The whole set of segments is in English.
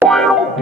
What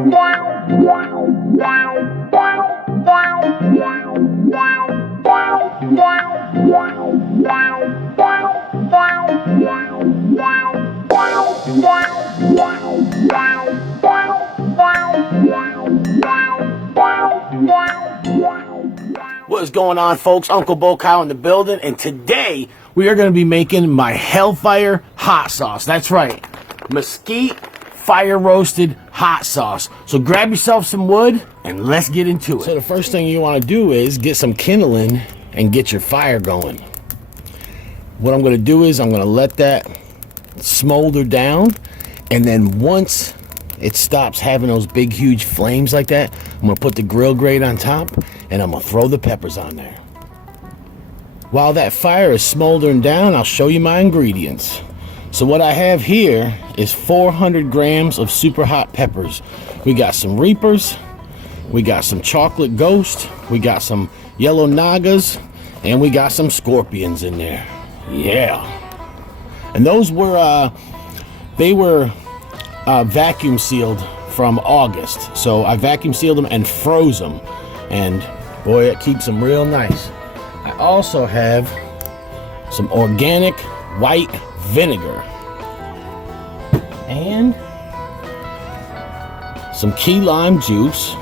is going on, folks? Uncle Bo Cow in the building, and today we are going to be making my Hellfire hot sauce. That's right, mesquite fire roasted hot sauce. So grab yourself some wood and let's get into it. So the first thing you want to do is get some kindling and get your fire going. What I'm going to do is I'm going to let that smolder down, and then once it stops having those big huge flames like that, I'm going to put the grill grate on top and I'm going to throw the peppers on there. While that fire is smoldering down, I'll show you my ingredients. So what I have here is 400 grams of super hot peppers. We got some Reapers, we got some Chocolate Ghost, we got some Yellow Nagas, and we got some Scorpions in there. Yeah. And those were, they were vacuum sealed from August. So I vacuum sealed them and froze them. And boy, it keeps them real nice. I also have some organic white vinegar and some key lime juice,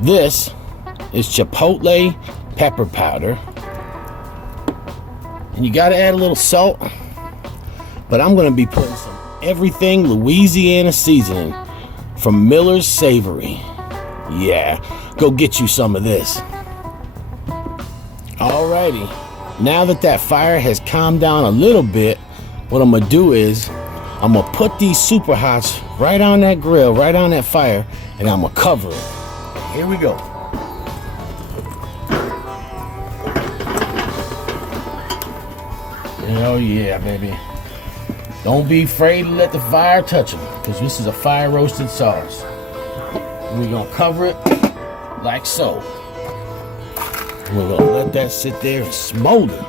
this is Chipotle pepper powder, and you got to add a little salt, but I'm going to be putting some everything Louisiana seasoning from Miller's Savory. Yeah, go get you some of this. Alrighty, now that fire has calmed down a little bit, what I'm gonna do is I'm gonna put these super hots right on that grill, right on that fire, and I'm gonna cover it. Here we go. Oh yeah, baby. Don't be afraid to let the fire touch them, because this is a fire roasted sauce. And we're gonna cover it like so. We're gonna let that sit there and smolder.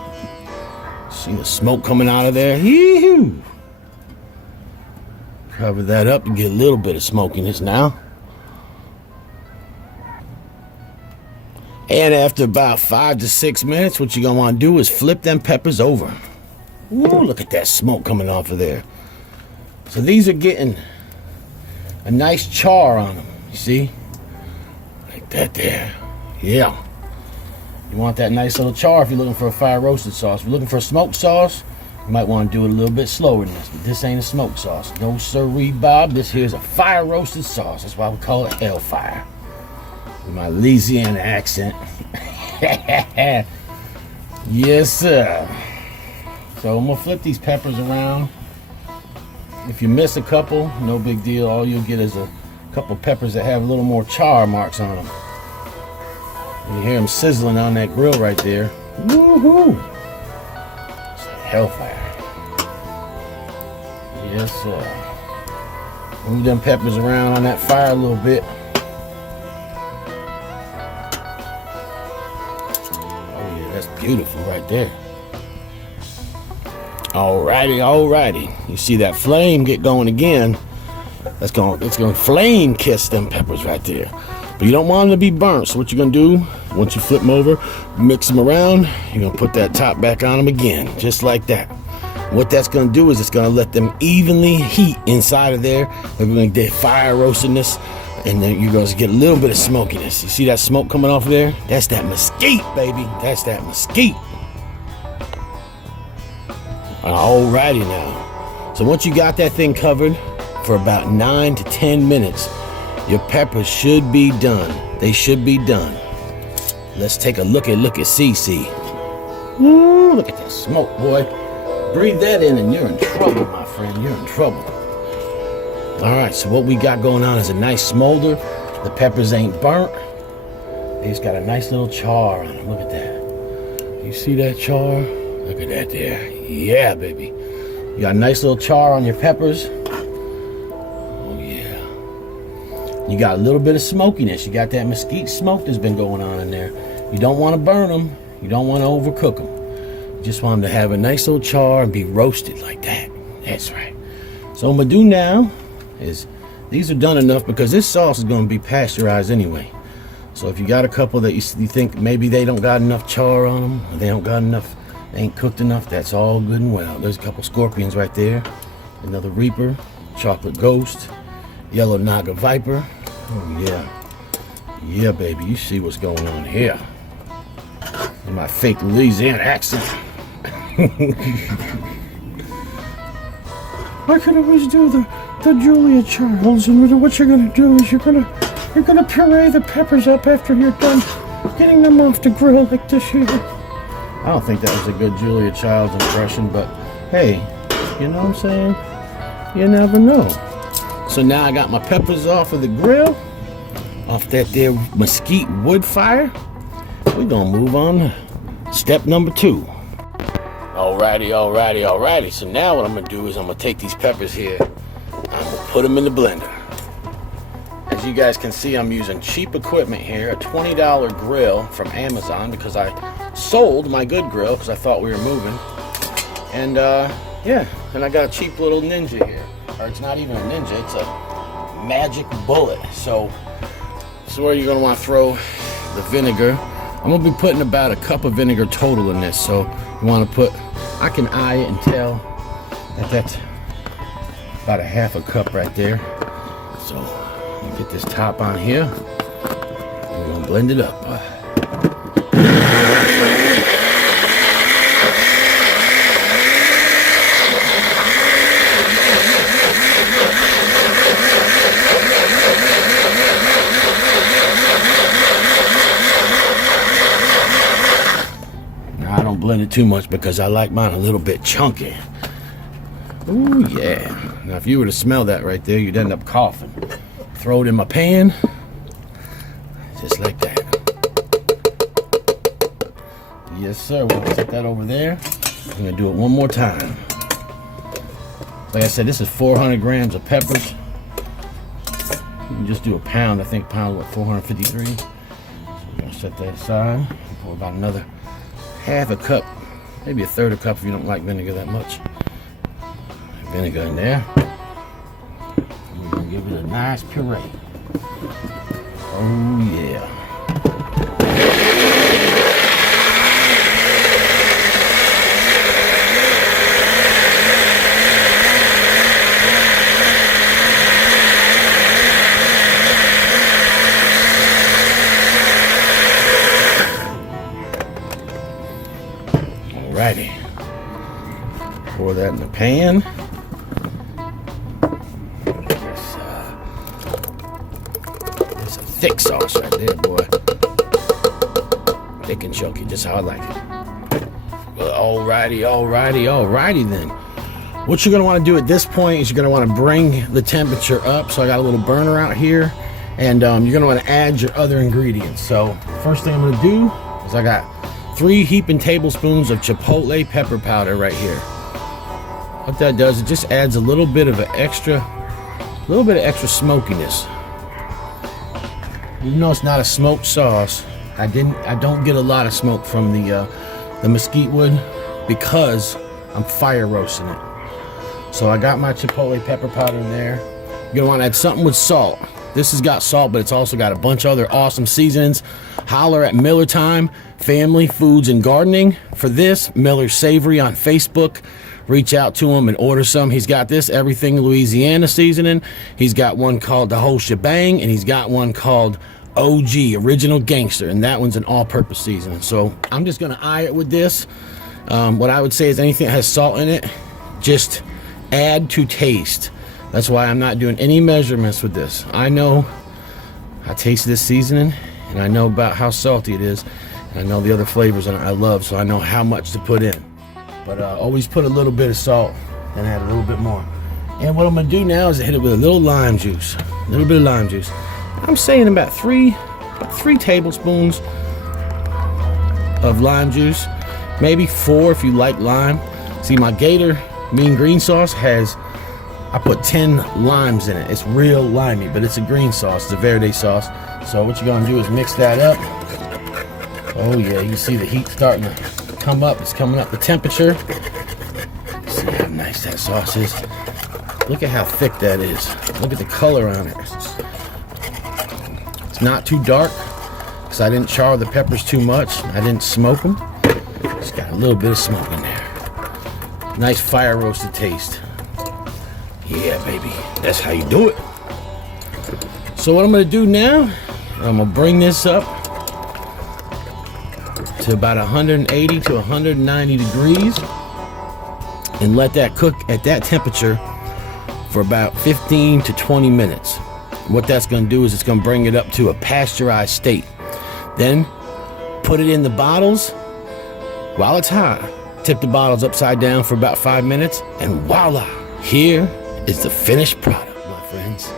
See the smoke coming out of there? Yee-hoo! Cover that up and get a little bit of smokiness now. And after about 5 to 6 minutes, what you're gonna wanna do is flip them peppers over. Ooh, look at that smoke coming off of there. So these are getting a nice char on them, you see? Like that there. Yeah. You want that nice little char if you're looking for a fire roasted sauce. If you're looking for a smoked sauce, you might want to do it a little bit slower than this, but this ain't a smoked sauce. No sirree, Bob. This here's a fire roasted sauce. That's why we call it Hellfire. With my Louisiana accent. Yes, sir. So I'm gonna flip these peppers around. If you miss a couple, no big deal. All you'll get is a couple peppers that have a little more char marks on them. You hear them sizzling on that grill right there. Woohoo! It's Hellfire. Yes, sir. Move them peppers around on that fire a little bit. Oh yeah, that's beautiful right there. Alrighty, alrighty. You see that flame get going again. It's gonna flame kiss them peppers right there. But you don't want them to be burnt. So what you're gonna do, once you flip them over, mix them around, you're gonna put that top back on them again, just like that. What that's gonna do is it's gonna let them evenly heat inside of there. We're gonna get fire roastiness, and then you're gonna get a little bit of smokiness. You see that smoke coming off of there? That's that mesquite, baby. That's that mesquite. Alrighty now. So once you got that thing covered for about 9 to 10 minutes, your peppers should be done. They should be done. Let's take a look at CC. Ooh, look at that smoke, boy. Breathe that in and you're in trouble, my friend. You're in trouble. Alright, so what we got going on is a nice smolder. The peppers ain't burnt. They just got a nice little char on them. Look at that. You see that char? Look at that there. Yeah, baby. You got a nice little char on your peppers. Oh, yeah. You got a little bit of smokiness. You got that mesquite smoke that's been going on in there. You don't want to burn them. You don't want to overcook them. You just want them to have a nice little char and be roasted like that. That's right. So what I'm gonna do now is, these are done enough because this sauce is gonna be pasteurized anyway. So if you got a couple that you think maybe they don't got enough char on them, or they don't got enough, they ain't cooked enough, that's all good and well. There's a couple scorpions right there. Another Reaper, chocolate ghost, yellow Naga Viper. Oh yeah. Yeah, baby, you see what's going on here. In my fake Louisiana accent. I could always do the Julia Childs, and what you're gonna do is you're gonna puree the peppers up after you're done getting them off the grill like this here. I don't think that was a good Julia Childs impression, but hey, you know what I'm saying? You never know. So now I got my peppers off of the grill, off that there mesquite wood fire. We're gonna move on to step number 2. Alrighty. So now what I'm gonna do is I'm gonna take these peppers here, I'm gonna put them in the blender. As you guys can see, I'm using cheap equipment here, a $20 grill from Amazon, because I sold my good grill because I thought we were moving. And yeah, and I got a cheap little Ninja here. Or it's not even a Ninja, it's a Magic Bullet. So this is where you're gonna want to throw the vinegar. I'm gonna be putting about a cup of vinegar total in this, so you want to put, I can eye it and tell that that's about a half a cup right there. So get this top on here, and we're gonna blend it up. Now I don't blend it too much because I like mine a little bit chunky. Ooh yeah. Now if you were to smell that right there, you'd end up coughing. Throw it in my pan, just like that. Yes, sir. We'll set that over there. I'm gonna do it one more time. Like I said, this is 400 grams of peppers. You can just do a pound. I think a pound, what, 453? So we're gonna set that aside. Pour about another half a cup, maybe a third of a cup if you don't like vinegar that much. Vinegar in there. We're gonna give it a nice puree. Oh yeah. Alrighty. Pour that in the pan. That's a thick sauce right there, boy. Thick and chunky, just how I like it. Well, alrighty then. What you're gonna want to do at this point is you're gonna want to bring the temperature up. So I got a little burner out here, and you're gonna want to add your other ingredients. So first thing I'm gonna do is I got 3 heaping tablespoons of Chipotle pepper powder right here. What that does, it just adds a little bit of extra smokiness. Even though it's not a smoked sauce, I don't get a lot of smoke from the mesquite wood because I'm fire roasting it. So I got my Chipotle pepper powder in there. You're gonna want to add something with salt. This has got salt, but it's also got a bunch of other awesome seasonings. Holler at Miller Time Family Foods and Gardening for this. Miller Savory on Facebook. Reach out to him and order some. He's got this Everything Louisiana seasoning. He's got one called the whole shebang, and he's got one called OG, Original Gangster, and that one's an all-purpose seasoning. So I'm just gonna eye it with this. What I would say is anything that has salt in it, just add to taste. That's why I'm not doing any measurements with this. I know, I taste this seasoning, and I know about how salty it is, and I know the other flavors I love, so I know how much to put in. But always put a little bit of salt and add a little bit more. And what I'm gonna do now is hit it with a little lime juice. A little bit of lime juice. I'm saying about three tablespoons of lime juice. Maybe 4 if you like lime. See, my Gator Mean Green Sauce I put 10 limes in it. It's real limey, but it's a green sauce. It's a verde sauce. So what you're gonna do is mix that up. Oh yeah, you see the heat starting to come up. It's coming up the temperature. See See how nice that sauce is? Look at how thick that is. Look at the color on it. It's not too dark because I didn't char the peppers too much. I didn't smoke them. Just got a little bit of smoke in there. Nice fire roasted taste. Yeah, baby. That's how you do it. So what I'm going to do now, I'm going to bring this up to about 180 to 190 degrees and let that cook at that temperature for about 15 to 20 minutes. What that's going to do is it's going to bring it up to a pasteurized state. Then put it in the bottles while it's hot. Tip the bottles upside down for about 5 minutes, and voila, here is the finished product, my friends.